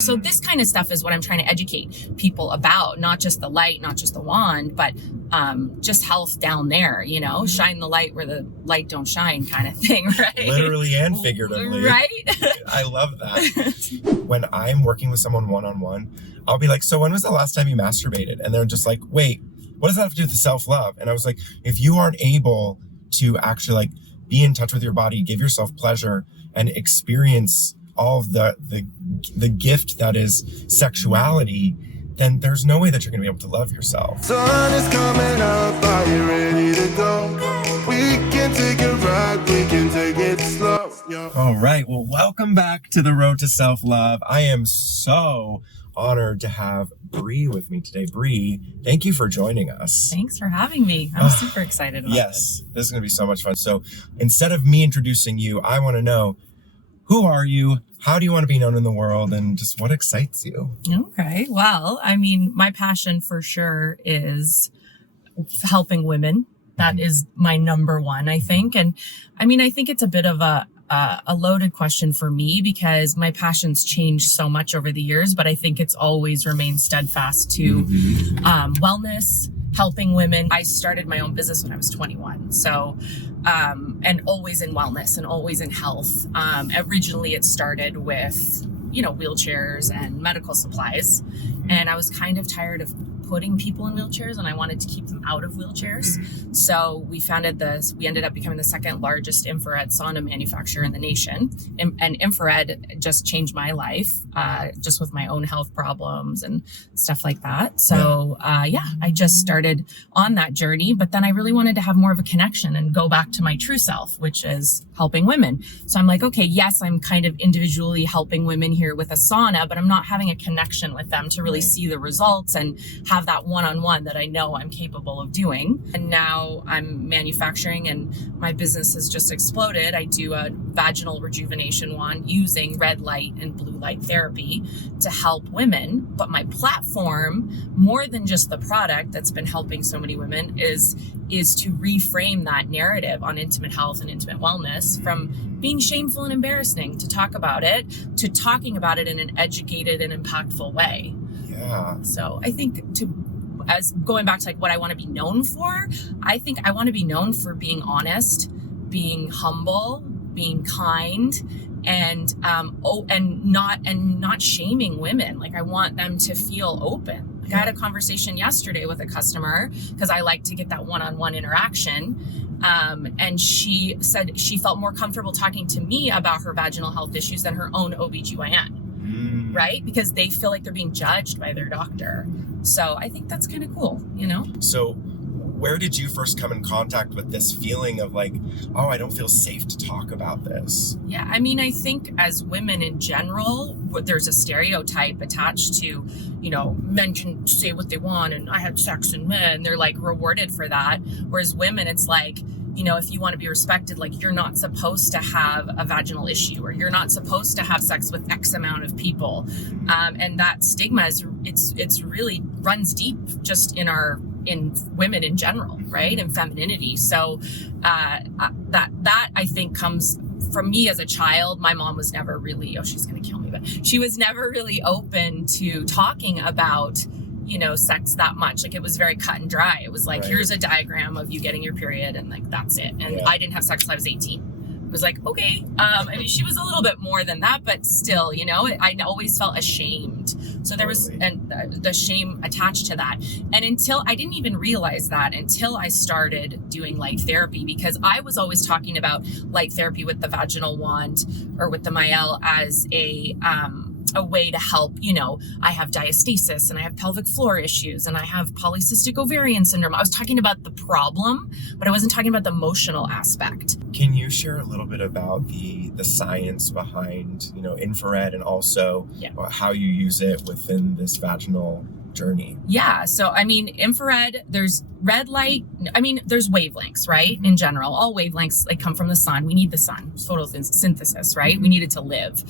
So this kind of stuff is what I'm trying to educate people about, not just the light, not just the wand, but just health down there, you know, shine the light where the light don't shine kind of thing, right? Literally and figuratively. Right? I love that. When I'm working with someone one-on-one, I'll be like, so when was the last time you masturbated? And they're just like, wait, what does that have to do with self-love? And I was like, if you aren't able to actually like be in touch with your body, give yourself pleasure and experience all of the gift that is sexuality, then there's no way that you're going to be able to love yourself. Sun is coming up, are you ready to go? We can take a ride, we can take it slow. All right, well, welcome back to the Road to Self-Love. I am so honored to have Bryche with me today. Bryche, thank you for joining us. Thanks for having me. I'm super excited about this. This is going to be so much fun. So instead of me introducing you, I want to know, who are you? How do you want to be known in the world? And just what excites you? Okay. Well, I mean, my passion for sure is helping women. That is my number one, I think. And I mean, I think it's a bit of a loaded question for me because my passion's changed so much over the years, but I think it's always remained steadfast to wellness, helping women. I started my own business when I was 21. So, and always in wellness and always in health. Originally it started with, you know, wheelchairs and medical supplies. And I was kind of tired of putting people in wheelchairs and I wanted to keep them out of wheelchairs. So we ended up becoming the second largest infrared sauna manufacturer in the nation. And infrared just changed my life, just with my own health problems and stuff like that. So I just started on that journey, but then I really wanted to have more of a connection and go back to my true self, which is helping women. So I'm like, okay, yes, I'm kind of individually helping women here with a sauna, but I'm not having a connection with them to really see the results and have that one-on-one that I know I'm capable of doing. And now I'm manufacturing and my business has just exploded. I do a vaginal rejuvenation wand using red light and blue light therapy to help women. But my platform, more than just the product that's been helping so many women, is to reframe that narrative on intimate health and intimate wellness from being shameful and embarrassing to talk about it, to talking about it in an educated and impactful way. Yeah. So I think as going back to like what I want to be known for, I think I want to be known for being honest, being humble, being kind, and not shaming women. Like I want them to feel open. Like I had a conversation yesterday with a customer because I like to get that one-on-one interaction. And she said she felt more comfortable talking to me about her vaginal health issues than her own OBGYN. Right? Because they feel like they're being judged by their doctor. So I think that's kind of cool, you know? So where did you first come in contact with this feeling of like, oh, I don't feel safe to talk about this? Yeah, I mean, I think as women in general, there's a stereotype attached to, you know, men can say what they want and I had sex and men, they're like rewarded for that. Whereas women, it's like, you know, if you want to be respected, like you're not supposed to have a vaginal issue or you're not supposed to have sex with X amount of people. And that stigma it's really runs deep just in women in general, right? And femininity. So that I think comes from me as a child. My mom was never really, she's going to kill me, but she was never really open to talking about, you know, sex that much. Like it was very cut and dry. It was like, here's a diagram of you getting your period and like, that's it. And I didn't have sex till I was 18. It was like, okay. I mean, she was a little bit more than that, but still, you know, I always felt ashamed. So there was the shame attached to that. And I didn't even realize that until I started doing light therapy, because I was always talking about light therapy with the vaginal wand or with the MyElle as a way to help, you know, I have diastasis and I have pelvic floor issues and I have polycystic ovarian syndrome. I was talking about the problem, but I wasn't talking about the emotional aspect. Can you share a little bit about the science behind, you know, infrared and also how you use it within this vaginal journey? Yeah. So, I mean, infrared, there's red light, I mean, there's wavelengths, right? In general, all wavelengths like come from the sun. We need the sun, photosynthesis, right? We need it to live.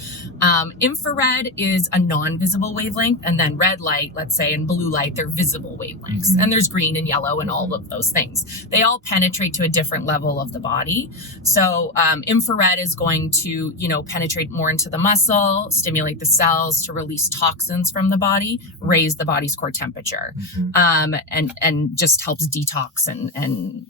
Infrared is a non-visible wavelength, and then red light, let's say, and blue light, they're visible wavelengths. And there's green and yellow and all of those things. They all penetrate to a different level of the body. So infrared is going to, penetrate more into the muscle, stimulate the cells to release toxins from the body, raise the body's core temperature, and just helps detox and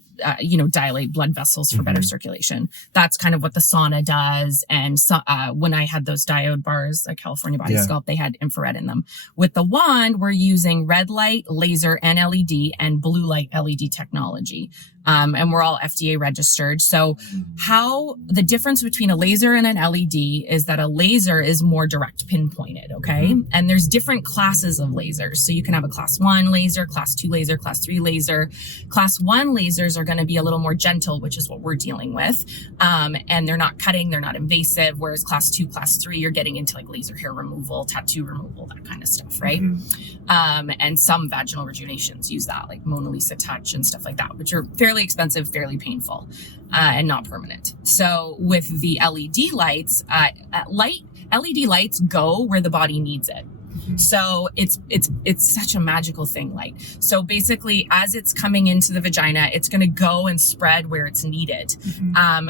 dilate blood vessels for better circulation. That's kind of what the sauna does. And so, when I had those diode bars, like California Body Sculpt, they had infrared in them. With the wand, we're using red light, laser, and LED, and blue light LED technology. And we're all FDA registered. So how the difference between a laser and an LED is that a laser is more direct pinpointed. Okay. And there's different classes of lasers. So you can have a class 1 laser, class 2 laser, class 3 laser. Class 1 lasers are going to be a little more gentle, which is what we're dealing with. And they're not cutting, they're not invasive. Whereas class 2, class 3, you're getting into like laser hair removal, tattoo removal, that kind of stuff. Right. And some vaginal rejuvenations use that, like Mona Lisa touch and stuff like that, which are fairly expensive, fairly painful, and not permanent. So with the LED lights, LED lights go where the body needs it. So it's such a magical thing, light. So basically, as it's coming into the vagina, it's going to go and spread where it's needed.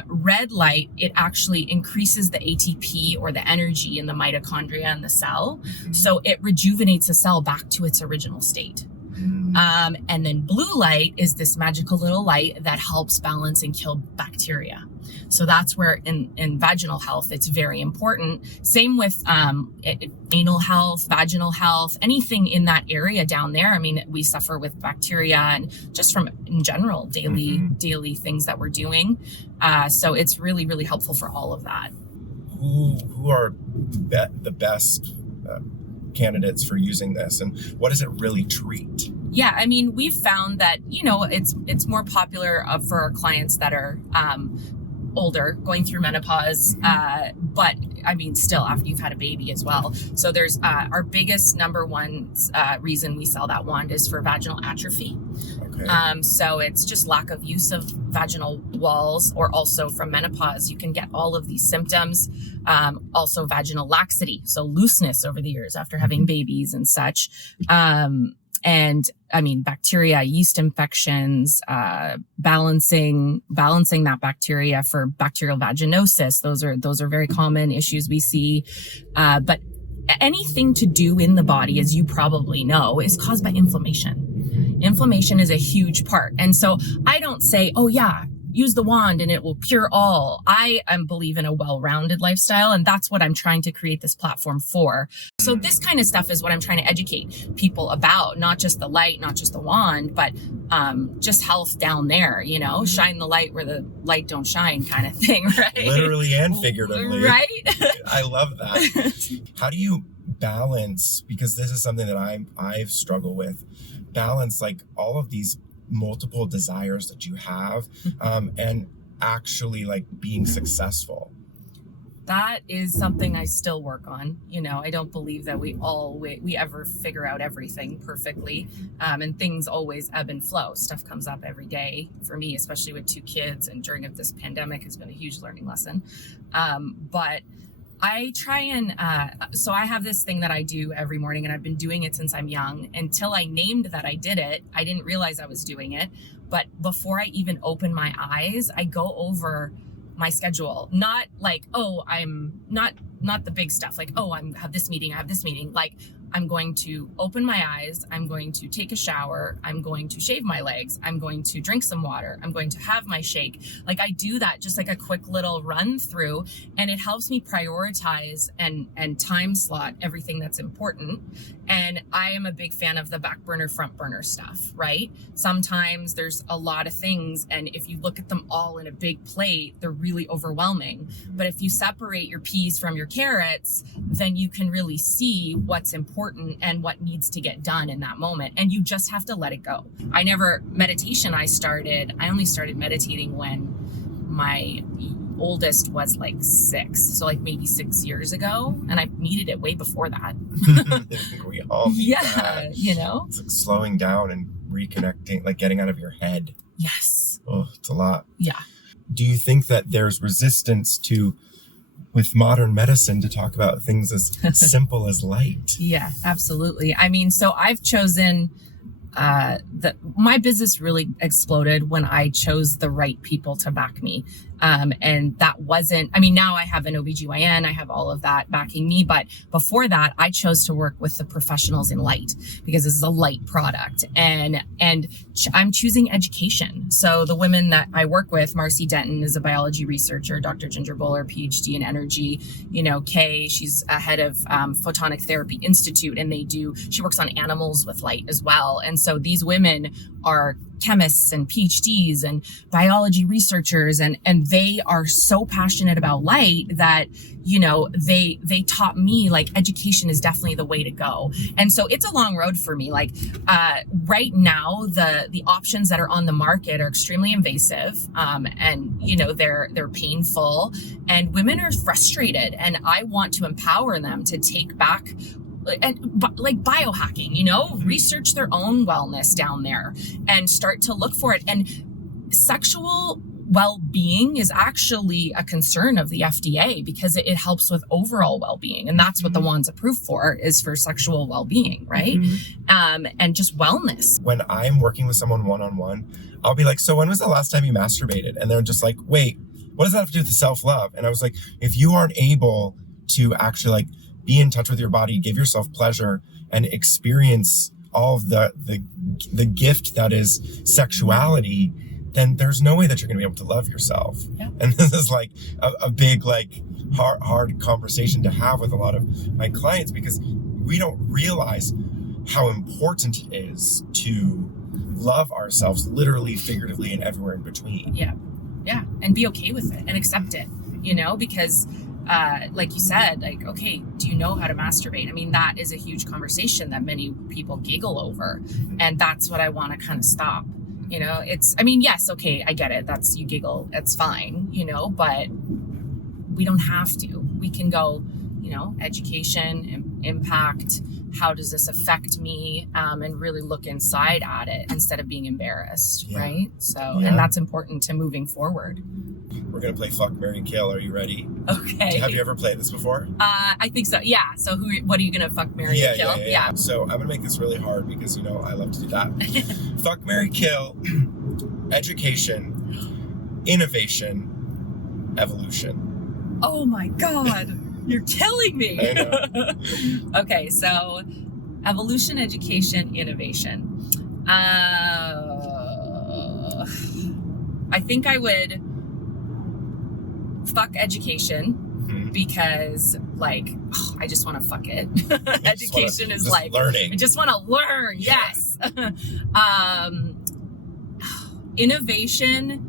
Red light, it actually increases the ATP or the energy in the mitochondria and the cell. So it rejuvenates the cell back to its original state. And then blue light is this magical little light that helps balance and kill bacteria. So that's where in vaginal health, it's very important. Same with anal health, vaginal health, anything in that area down there. I mean, we suffer with bacteria and just from in general, daily things that we're doing. So it's really, really helpful for all of that. Who are the best candidates for using this, and what does it really treat? Yeah, I mean, we've found that, it's more popular for our clients that are older, going through menopause, but I mean, still after you've had a baby as well. So there's our biggest number one reason we sell that wand is for vaginal atrophy. Okay. So it's just lack of use of vaginal walls, or also from menopause, you can get all of these symptoms. Also vaginal laxity, so looseness over the years after having babies and such. And I mean, bacteria, yeast infections, balancing that bacteria for bacterial vaginosis. Those are very common issues we see. But anything to do in the body, as you probably know, is caused by inflammation. Inflammation is a huge part. And so I don't say, oh yeah, use the wand and it will cure all. I believe in a well-rounded lifestyle, and that's what I'm trying to create this platform for. So this kind of stuff is what I'm trying to educate people about, not just the light, not just the wand, but just health down there, shine the light where the light don't shine kind of thing, right? Literally and figuratively. Right? I love that. How do you balance, because this is something that I've struggled with, balance like all of these multiple desires that you have, and actually like being successful? That is something I still work on. I don't believe that we ever figure out everything perfectly. And things always ebb and flow. Stuff comes up every day for me, especially with 2 kids. And during this pandemic has been a huge learning lesson. But I try and, so I have this thing that I do every morning, and I've been doing it since I'm young. Until I named that I did it, I didn't realize I was doing it. But before I even open my eyes, I go over my schedule. Not like, oh, I'm not the big stuff. Like, oh, I have this meeting. Like, I'm going to open my eyes. I'm going to take a shower. I'm going to shave my legs. I'm going to drink some water. I'm going to have my shake. Like, I do that just like a quick little run through, and it helps me prioritize and time slot everything that's important. And I am a big fan of the back burner, front burner stuff, right? Sometimes there's a lot of things, and if you look at them all in a big plate, they're really overwhelming. But if you separate your peas from your carrots, then you can really see what's important and what needs to get done in that moment. And you just have to let it go. I only started meditating when my oldest was like 6. So like maybe 6 years ago. And I needed it way before that. We all need that. You know? It's like slowing down and reconnecting, like getting out of your head. Yes. Oh, it's a lot. Yeah. Do you think that there's resistance with modern medicine to talk about things as simple as light? Yeah, absolutely. I mean, so I've chosen my business really exploded when I chose the right people to back me. And that wasn't, I mean, now I have an OBGYN, I have all of that backing me. But before that, I chose to work with the professionals in light because this is a light product and I'm choosing education. So the women that I work with, Marcy Denton is a biology researcher, Dr. Ginger Bowler, PhD in energy, Kay, she's a head of Photonic Therapy Institute, and she works on animals with light as well. And so these women are chemists and PhDs and biology researchers, and they are so passionate about light that, they taught me like education is definitely the way to go. And so it's a long road for me. Like, right now, the options that are on the market are extremely invasive. And they're painful, and women are frustrated, and I want to empower them to take back and like biohacking, research their own wellness down there and start to look for it. And sexual well-being is actually a concern of the FDA because it helps with overall well-being. And that's what the wand's approved for, is for sexual well-being, right? Mm-hmm. And just wellness. When I'm working with someone one-on-one, I'll be like, so when was the last time you masturbated? And they're just like, wait, what does that have to do with self-love? And I was like, if you aren't able to actually like be in touch with your body, give yourself pleasure, and experience all of the gift that is sexuality, then there's no way that you're going to be able to love yourself. Yeah. And this is like a big, like hard conversation to have with a lot of my clients, because we don't realize how important it is to love ourselves, literally, figuratively, and everywhere in between. Yeah. Yeah. And be okay with it and accept it, because like you said, like, okay, do you know how to masturbate? I mean, that is a huge conversation that many people giggle over. And that's what I want to kind of stop. Yes, okay, I get it. You giggle, it's fine, but we don't have to. We can go, education, impact, how does this affect me? And really look inside at it instead of being embarrassed, right? So, and that's important to moving forward. We're going to play Fuck, Marry, Kill. Are you ready? Okay. Have you ever played this before? I think so. Yeah. So what are you going to fuck, marry, kill? Yeah. So I'm going to make this really hard because, I love to do that. Fuck, marry, kill, education, innovation, evolution. Oh my God. You're killing me. I know. Okay. So evolution, education, innovation. I think I would fuck education because, like, I just want to fuck it. Education is like learning. I just want to learn. Yeah. Yes. Innovation.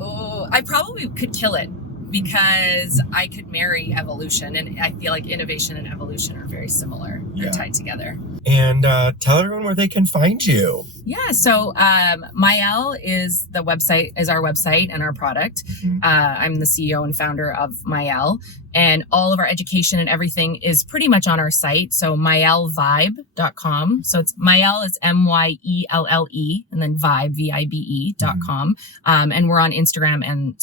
Oh, I probably could kill it because I could marry evolution, and I feel like innovation and evolution are very similar. They're tied together. And tell everyone where they can find you. Yeah, so MyElle is our website and our product. Mm-hmm. I'm the CEO and founder of MyElle, and all of our education and everything is pretty much on our site. So myellevibe.com. So it's MyElle, it's MYELLE, and then vibe, VIBE.com. And we're on Instagram and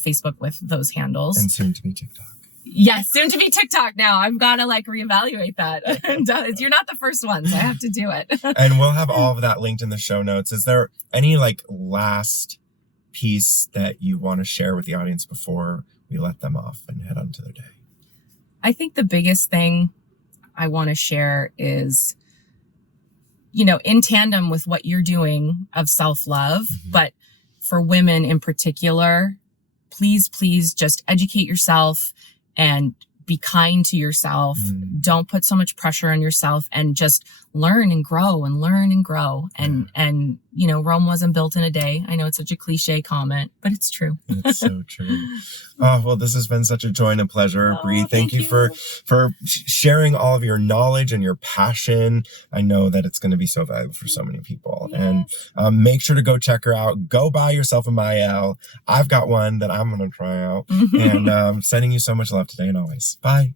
Facebook with those handles. And soon to be TikTok. Yes, soon to be TikTok now. I've got to reevaluate that. And you're not the first ones. I have to do it. And we'll have all of that linked in the show notes. Is there any last piece that you want to share with the audience before we let them off and head on to their day? I think the biggest thing I want to share is, in tandem with what you're doing of self-love, but for women in particular, please just educate yourself and be kind to yourself. Don't put so much pressure on yourself, and just learn and grow and learn and grow. And Rome wasn't built in a day. I know it's such a cliche comment, but it's true. It's so true. Oh, well, this has been such a joy and a pleasure. Brie, thank you for sharing all of your knowledge and your passion. I know that it's going to be so valuable for so many people. Yeah. And make sure to go check her out. Go buy yourself a MyElle. I've got one that I'm going to try out. And sending you so much love today and always. Bye.